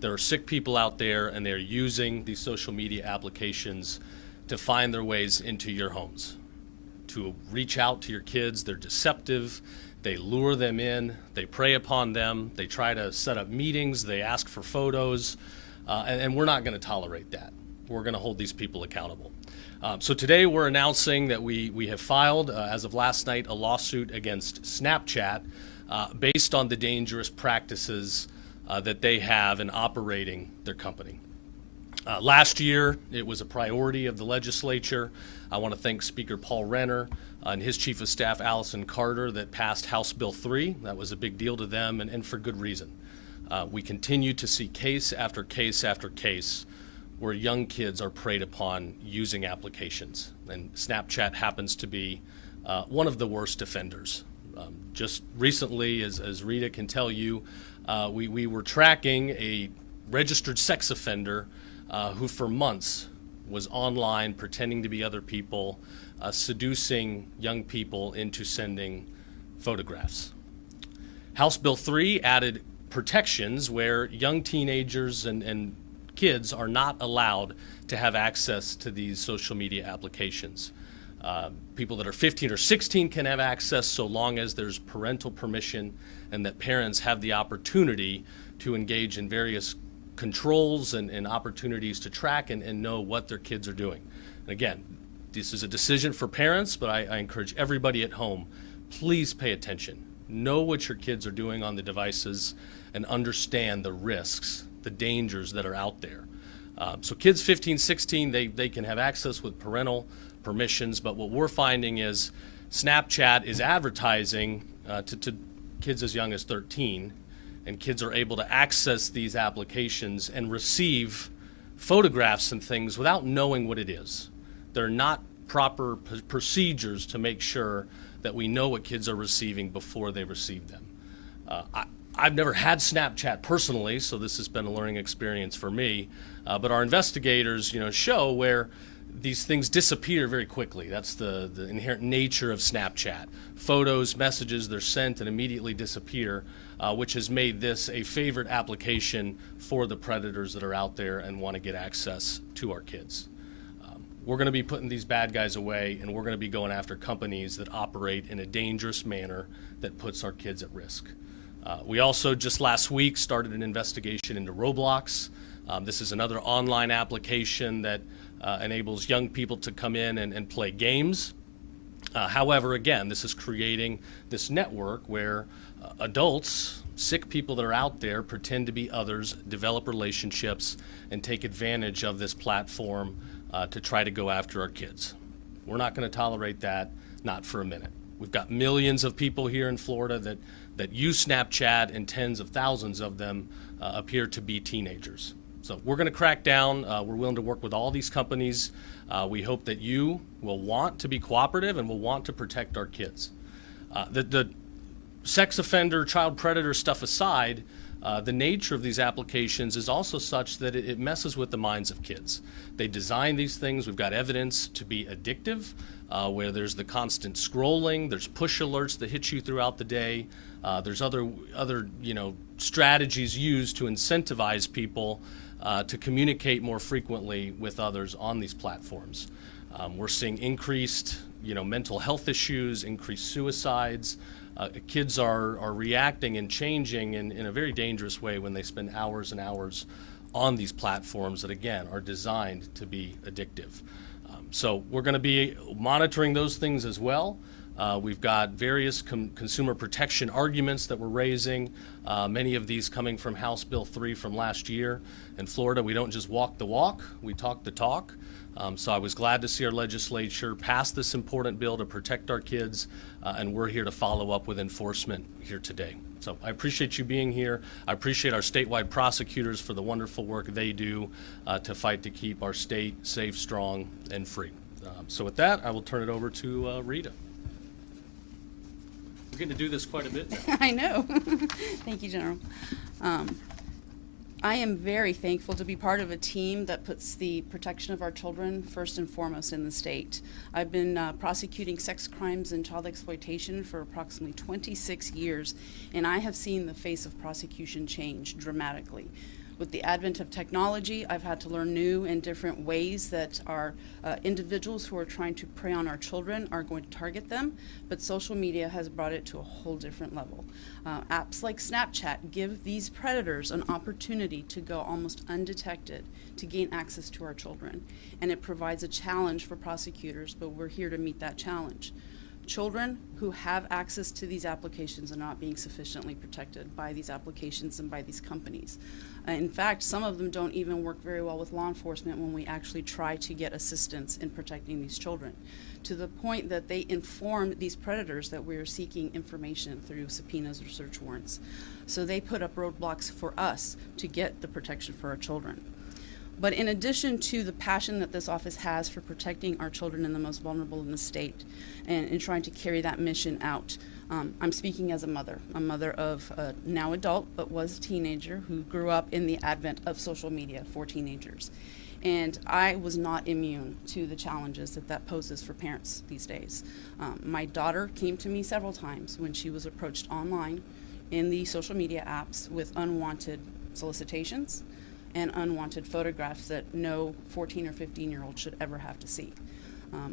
There are sick people out there, and they're using these social media applications to find their ways into your homes, to reach out to your kids. They're deceptive. They lure them in. They prey upon them. They try to set up meetings. They ask for photos. And we're not going to tolerate that. We're going to hold these people accountable. So today we're announcing that we have filed, as of last night, a lawsuit against Snapchat based on the dangerous practices that they have in operating their company. Last year, it was a priority of the legislature. I want to thank Speaker Paul Renner and his Chief of Staff, Allison Carter, that passed House Bill 3. That was a big deal to them, and for good reason. We continue to see case after case after case where young kids are preyed upon using applications. And Snapchat happens to be one of the worst offenders. Just recently, as Rita can tell you, we were tracking a registered sex offender who for months was online pretending to be other people, seducing young people into sending photographs. House Bill 3 added protections where young teenagers and kids are not allowed to have access to these social media applications. People that are 15 or 16 can have access so long as there's parental permission and that parents have the opportunity to engage in various controls and opportunities to track and know what their kids are doing. And again, this is a decision for parents, but I encourage everybody at home, please pay attention. Know what your kids are doing on the devices and understand the risks, the dangers that are out there. So kids 15, 16, they can have access with parental permissions, but what we're finding is Snapchat is advertising to kids as young as 13, and kids are able to access these applications and receive photographs and things without knowing what it is. There are not proper procedures to make sure that we know what kids are receiving before they receive them. I've never had Snapchat personally, so this has been a learning experience for me, but our investigators show where these things disappear very quickly. That's the inherent nature of Snapchat. Photos, messages, they're sent and immediately disappear, which has made this a favorite application for the predators that are out there and want to get access to our kids. We're going to be putting these bad guys away, and we're going to be going after companies that operate in a dangerous manner that puts our kids at risk. We also just last week started an investigation into Roblox. This is another online application that enables young people to come in and play games. However, again, this is creating this network where adults, sick people that are out there, pretend to be others, develop relationships, and take advantage of this platform to try to go after our kids. We're not going to tolerate that, not for a minute. We've got millions of people here in Florida that use Snapchat, and tens of thousands of them appear to be teenagers. So we're going to crack down. We're willing to work with all these companies. We hope that you will want to be cooperative and will want to protect our kids. The sex offender, child predator stuff aside, the nature of these applications is also such that it messes with the minds of kids. They design these things. We've got evidence to be addictive, where there's the constant scrolling, there's push alerts that hit you throughout the day. There's other strategies used to incentivize people to communicate more frequently with others on these platforms. We're seeing increased, mental health issues, increased suicides. Kids are reacting and changing in a very dangerous way when they spend hours and hours on these platforms that, again, are designed to be addictive. So we're going to be monitoring those things as well. We've got various consumer protection arguments that we're raising, many of these coming from House Bill 3 from last year. In Florida, we don't just walk the walk, we talk the talk. So I was glad to see our legislature pass this important bill to protect our kids, and we're here to follow up with enforcement here today. So I appreciate you being here. I appreciate our statewide prosecutors for the wonderful work they do to fight to keep our state safe, strong, and free. So with that, I will turn it over to Rita. We're going to do this quite a bit now. I know. Thank you, General. I am very thankful to be part of a team that puts the protection of our children first and foremost in the state. I've been prosecuting sex crimes and child exploitation for approximately 26 years, and I have seen the face of prosecution change dramatically. With the advent of technology, I've had to learn new and different ways that our individuals who are trying to prey on our children are going to target them, but social media has brought it to a whole different level. Apps like Snapchat give these predators an opportunity to go almost undetected to gain access to our children, and it provides a challenge for prosecutors, but we're here to meet that challenge. Children who have access to these applications are not being sufficiently protected by these applications and by these companies. In fact, some of them don't even work very well with law enforcement when we actually try to get assistance in protecting these children, to the point that they inform these predators that we are seeking information through subpoenas or search warrants. So they put up roadblocks for us to get the protection for our children. But in addition to the passion that this office has for protecting our children and the most vulnerable in the state and in trying to carry that mission out, I'm speaking as a mother of a now adult but was a teenager who grew up in the advent of social media for teenagers. And I was not immune to the challenges that poses for parents these days. My daughter came to me several times when she was approached online in the social media apps with unwanted solicitations and unwanted photographs that no 14 or 15-year-old should ever have to see.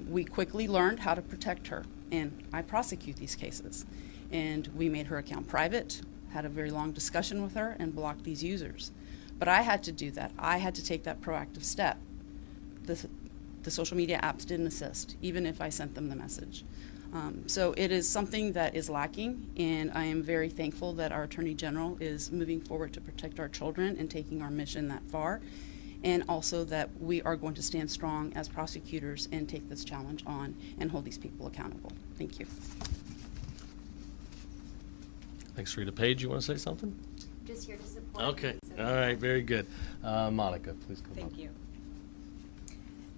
We quickly learned how to protect her, and I prosecute these cases. And we made her account private, had a very long discussion with her, and blocked these users. But I had to do that. I had to take that proactive step. The social media apps didn't assist, even if I sent them the message. So it is something that is lacking, and I am very thankful that our Attorney General is moving forward to protect our children and taking our mission that far, and also that we are going to stand strong as prosecutors and take this challenge on and hold these people accountable. Thank you. Thanks, Rita. Paige, you want to say something? Just here to support. Okay. All right. Very good. Monica, please come up. Thank you.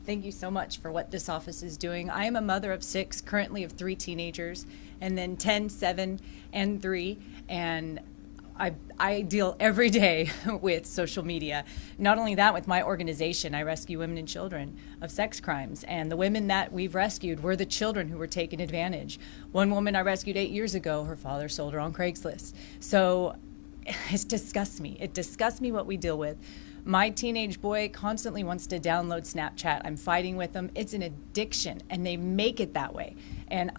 Thank you so much for what this office is doing. I am a mother of 6, currently of 3 teenagers, and then 10, 7, and 3, and I deal every day with social media. Not only that, with my organization, I rescue women and children of sex crimes, and the women that we've rescued were the children who were taken advantage. One woman I rescued 8 years ago, her father sold her on Craigslist. So it disgusts me. It disgusts me what we deal with. My teenage boy constantly wants to download Snapchat. I'm fighting with him. It's an addiction, and they make it that way. And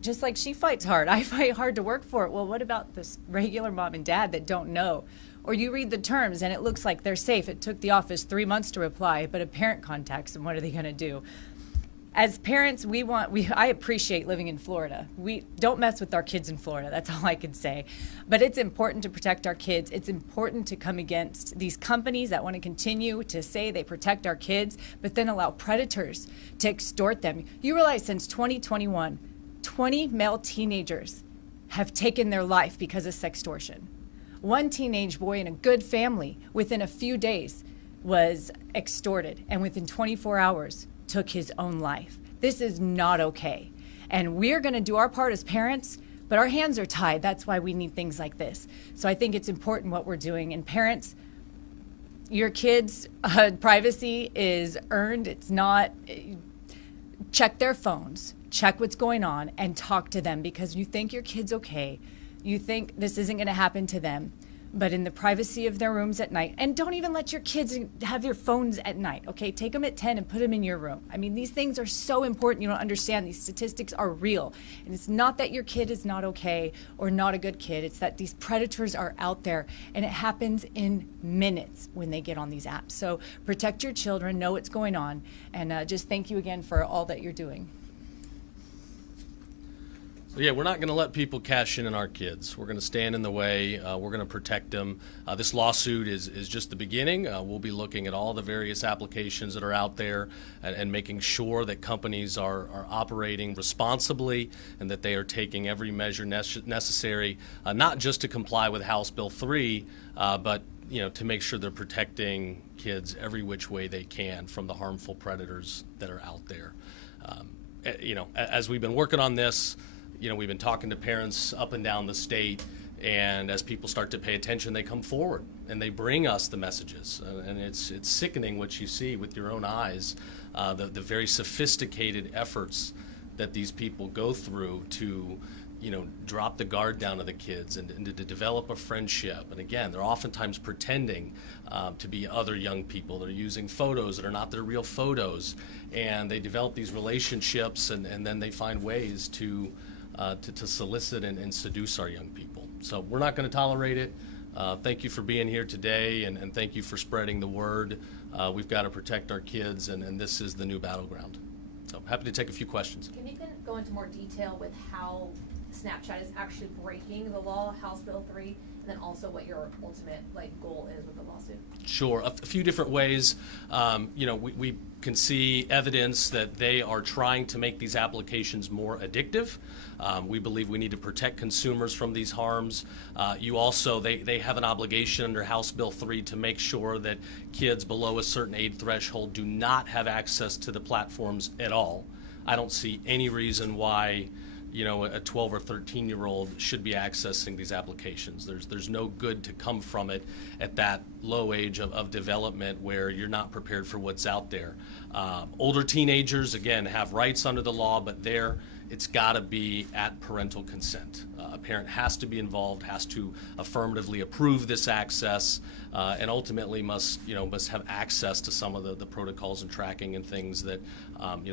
just like she fights hard, I fight hard to work for it. Well, what about this regular mom and dad that don't know? Or you read the terms, and it looks like they're safe. It took the office 3 months to reply, but a parent contacts them. What are they going to do? As parents, I appreciate living in Florida. We don't mess with our kids in Florida. That's all I can say. But it's important to protect our kids. It's important to come against these companies that want to continue to say they protect our kids, but then allow predators to extort them. You realize since 2021, 20 male teenagers have taken their life because of sextortion. One teenage boy in a good family, within a few days, was extorted, and within 24 hours, took his own life. This is not okay. And we're going to do our part as parents, but our hands are tied. That's why we need things like this. So I think it's important what we're doing. And parents, your kids' privacy is earned. It's not. Check their phones, check what's going on, and talk to them, because you think your kid's okay. You think this isn't going to happen to them. But in the privacy of their rooms at night, and don't even let your kids have their phones at night, okay? Take them at 10 and put them in your room. I mean, these things are so important. You don't understand. These statistics are real. And it's not that your kid is not okay or not a good kid. It's that these predators are out there, and it happens in minutes when they get on these apps. So protect your children, know what's going on, and just thank you again for all that you're doing. So yeah, we're not going to let people cash in on our kids. We're going to stand in the way. We're going to protect them. This lawsuit is just the beginning. We'll be looking at all the various applications that are out there and making sure that companies are operating responsibly and that they are taking every measure necessary, not just to comply with House Bill 3, but to make sure they're protecting kids every which way they can from the harmful predators that are out there. As we've been working on this, we've been talking to parents up and down the state, and as people start to pay attention, they come forward and they bring us the messages. And it's sickening what you see with your own eyes, the very sophisticated efforts that these people go through to drop the guard down to the kids and to develop a friendship. And again, they're oftentimes pretending to be other young people. They're using photos that are not their real photos, and they develop these relationships, and then they find ways to solicit and seduce our young people. So we're not going to tolerate it. Thank you for being here today, and thank you for spreading the word. We've got to protect our kids, and this is the new battleground. So happy to take a few questions. Can you go into more detail with how Snapchat is actually breaking the law, House Bill 3, and then also what your ultimate goal is with the lawsuit? Sure, a few different ways. We can see evidence that they are trying to make these applications more addictive. We believe we need to protect consumers from these harms. They have an obligation under House Bill 3 to make sure that kids below a certain age threshold do not have access to the platforms at all. I don't see any reason why a 12 or 13-year-old should be accessing these applications. There's no good to come from it at that low age of development where you're not prepared for what's out there. Older teenagers, again, have rights under the law, but it's got to be at parental consent. A parent has to be involved, has to affirmatively approve this access, and ultimately must have access to some of the protocols and tracking and things that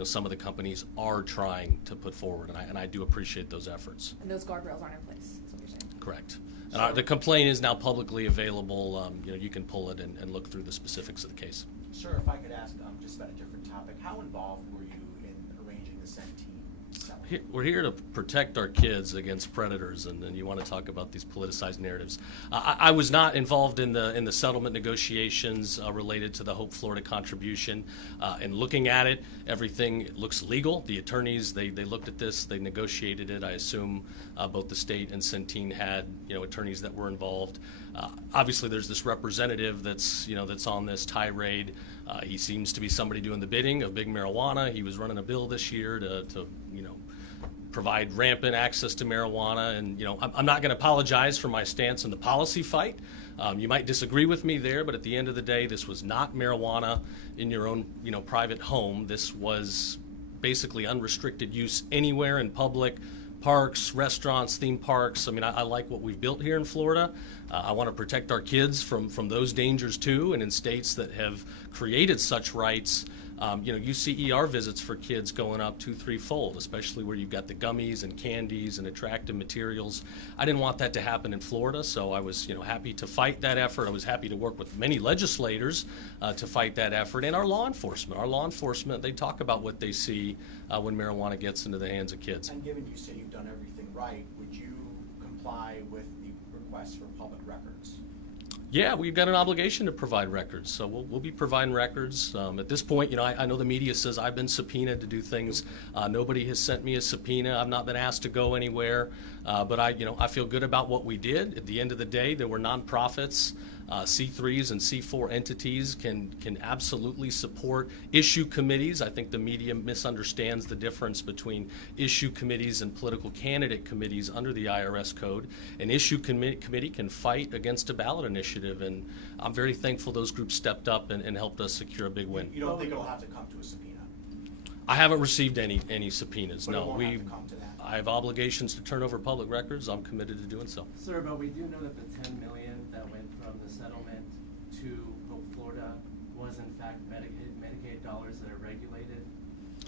some of the companies are trying to put forward, and I do appreciate those efforts. And those guardrails aren't in place, is what you're saying? Correct. And the complaint is now publicly available. You can pull it and look through the specifics of the case. Sir, if I could ask just about a different topic, how involved were you in arranging the Centene settlement? We're here to protect our kids against predators, and you want to talk about these politicized narratives. I was not involved in the settlement negotiations related to the Hope Florida contribution. And looking at it, everything looks legal. The attorneys, they looked at this, they negotiated it. I assume both the state and Centene had attorneys that were involved. Obviously, there's this representative that's on this tirade. He seems to be somebody doing the bidding of big marijuana. He was running a bill this year to provide rampant access to marijuana, and I'm not going to apologize for my stance in the policy fight. You might disagree with me there, but at the end of the day, this was not marijuana in your own private home. This was basically unrestricted use anywhere in public. Parks, restaurants, theme parks. I like what we've built here in Florida. I want to protect our kids from those dangers too. And in states that have created such rights, you see ER visits for kids going up 2-3-fold, especially where you've got the gummies and candies and attractive materials. I didn't want that to happen in Florida, so I was happy to fight that effort. I was happy to work with many legislators to fight that effort, and our law enforcement. Our law enforcement, they talk about what they see when marijuana gets into the hands of kids. And given you say you've done everything right, would you comply with the request for public records? Yeah, we've got an obligation to provide records, so we'll be providing records. At this point, I know the media says I've been subpoenaed to do things. Nobody has sent me a subpoena. I've not been asked to go anywhere, but I feel good about what we did. At the end of the day, there were nonprofits. C3s and C4 entities can absolutely support issue committees. I think the media misunderstands the difference between issue committees and political candidate committees under the IRS code. An issue committee can fight against a ballot initiative, and I'm very thankful those groups stepped up and helped us secure a big win. You don't think it'll have to come to a subpoena? I haven't received any subpoenas, But no. it won't have to come to that. I have obligations to turn over public records. I'm committed to doing so. Sir, but we do know that the $10 million that went from the settlement to Hope Florida was in fact Medicaid dollars that are regulated.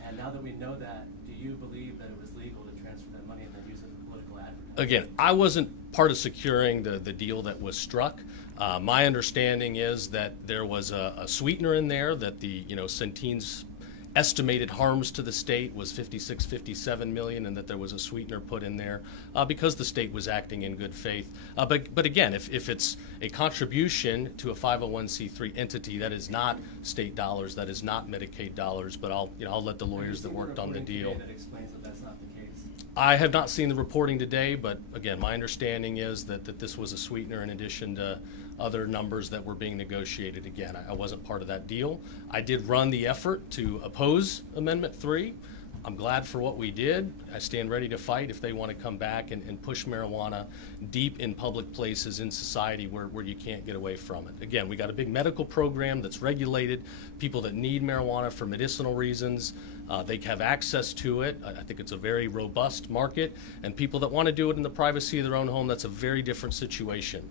And now that we know that, do you believe that it was legal to transfer that money and then use it for political advertising? Again, I wasn't part of securing the deal that was struck. My understanding is that there was a sweetener in there, that the Centene's estimated harms to the state was 57 million, and that there was a sweetener put in there because the state was acting in good faith. But again, if it's a contribution to a 501c3 entity, that is not state dollars, that is not Medicaid dollars. But I'll let the lawyers that worked on the deal. That explains that that's not the case. I have not seen the reporting today, but again, my understanding is that this was a sweetener in addition to other numbers that were being negotiated. Again, I wasn't part of that deal. I did run the effort to oppose Amendment 3. I'm glad for what we did. I stand ready to fight if they want to come back and push marijuana deep in public places in society where you can't get away from it. Again, we got a big medical program that's regulated. People that need marijuana for medicinal reasons, they have access to it. I think it's a very robust market. And people that want to do it in the privacy of their own home, that's a very different situation.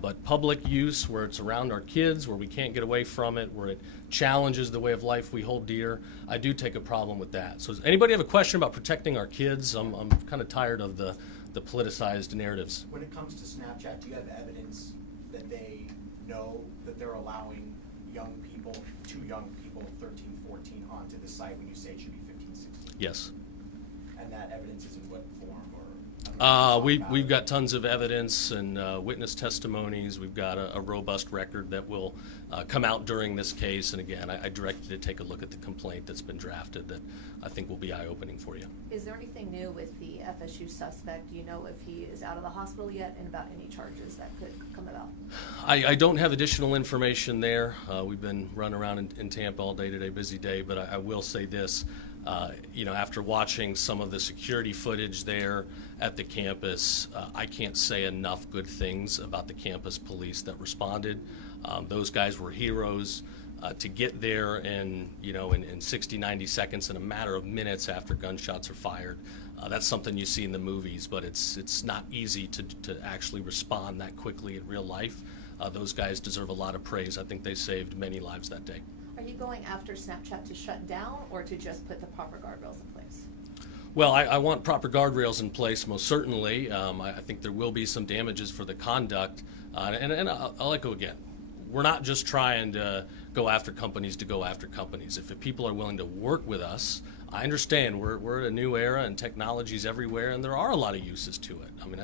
But public use, where it's around our kids, where we can't get away from it, where it challenges the way of life we hold dear, I do take a problem with that. So does anybody have a question about protecting our kids? I'm kind of tired of the politicized narratives. When it comes to Snapchat, do you have evidence that they know that they're allowing young people, 13, 14, onto the site when you say it should be 15, 16? Yes. And that evidence is in what form? We've got tons of evidence and witness testimonies. We've got a robust record that will come out during this case. And again, I directed you to take a look at the complaint that's been drafted that I think will be eye-opening for you. Is there anything new with the FSU suspect? Do you know if he is out of the hospital yet and about any charges that could come about? I don't have additional information there. We've been running around in Tampa all day today, busy day, but I will say this. After watching some of the security footage there at the campus, I can't say enough good things about the campus police that responded. Those guys were heroes. To get there in 60, 90 seconds, in a matter of minutes after gunshots are fired, that's something you see in the movies, but it's not easy to actually respond that quickly in real life. Those guys deserve a lot of praise. I think they saved many lives that day. Are you going after Snapchat to shut down or to just put the proper guardrails in place? Well, I want proper guardrails in place, most certainly. I think there will be some damages for the conduct. And I'll echo again, we're not just trying to go after companies to go after companies. If people are willing to work with us, I understand we're at a new era and technology's everywhere, and there are a lot of uses to it. I mean,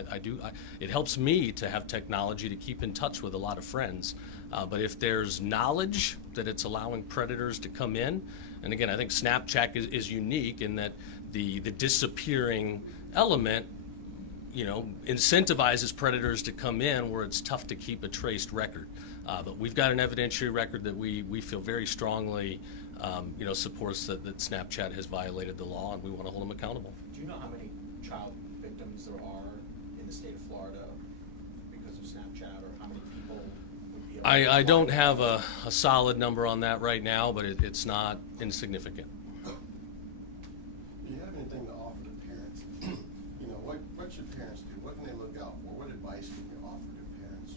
it helps me to have technology to keep in touch with a lot of friends. But if there's knowledge that it's allowing predators to come in, and again, I think Snapchat is unique in that the disappearing element, incentivizes predators to come in where it's tough to keep a traced record. But we've got an evidentiary record that we feel very strongly, supports that Snapchat has violated the law, and we want to hold them accountable. Do you know how many child victims there are in the state of Florida because of Snapchat, or how many people would be? I don't have a solid number on that right now, but it's not insignificant. Do you have anything to offer to parents? What should parents do? What can they look out for? What advice can you offer to parents?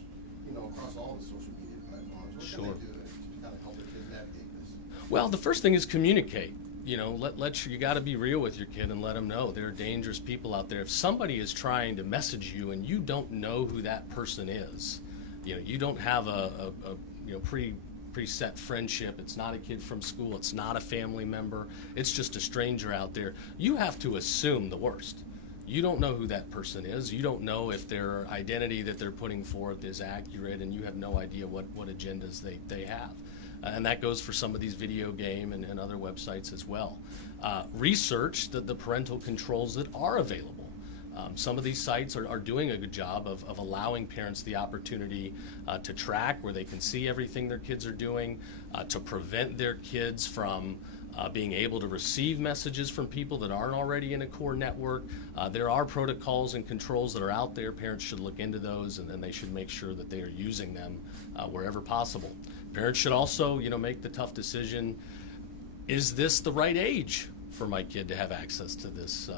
Across all the social media platforms, what Sure. can they do to kind of help their kids navigate this? Well, the first thing is communicate. You got to be real with your kid and let them know there are dangerous people out there. If somebody is trying to message you and you don't know who that person is, you don't have a preset friendship. It's not a kid from school. It's not a family member. It's just a stranger out there. You have to assume the worst. You don't know who that person is. You don't know if their identity that they're putting forth is accurate, and you have no idea what agendas they have. And that goes for some of these video game and other websites as well. Research the parental controls that are available. Some of these sites are doing a good job of allowing parents the opportunity to track where they can see everything their kids are doing, to prevent their kids from being able to receive messages from people that aren't already in a core network. There are protocols and controls that are out there. Parents should look into those, and then they should make sure that they are using them wherever possible. Parents should also, make the tough decision, is this the right age for my kid to have access to this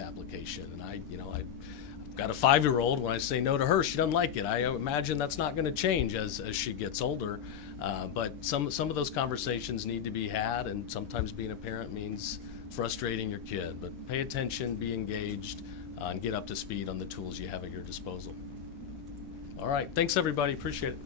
application? And I've got a 5-year-old. When I say no to her, she doesn't like it. I imagine that's not going to change as she gets older. But some of those conversations need to be had, and sometimes being a parent means frustrating your kid. But pay attention, be engaged, and get up to speed on the tools you have at your disposal. All right. Thanks, everybody. Appreciate it.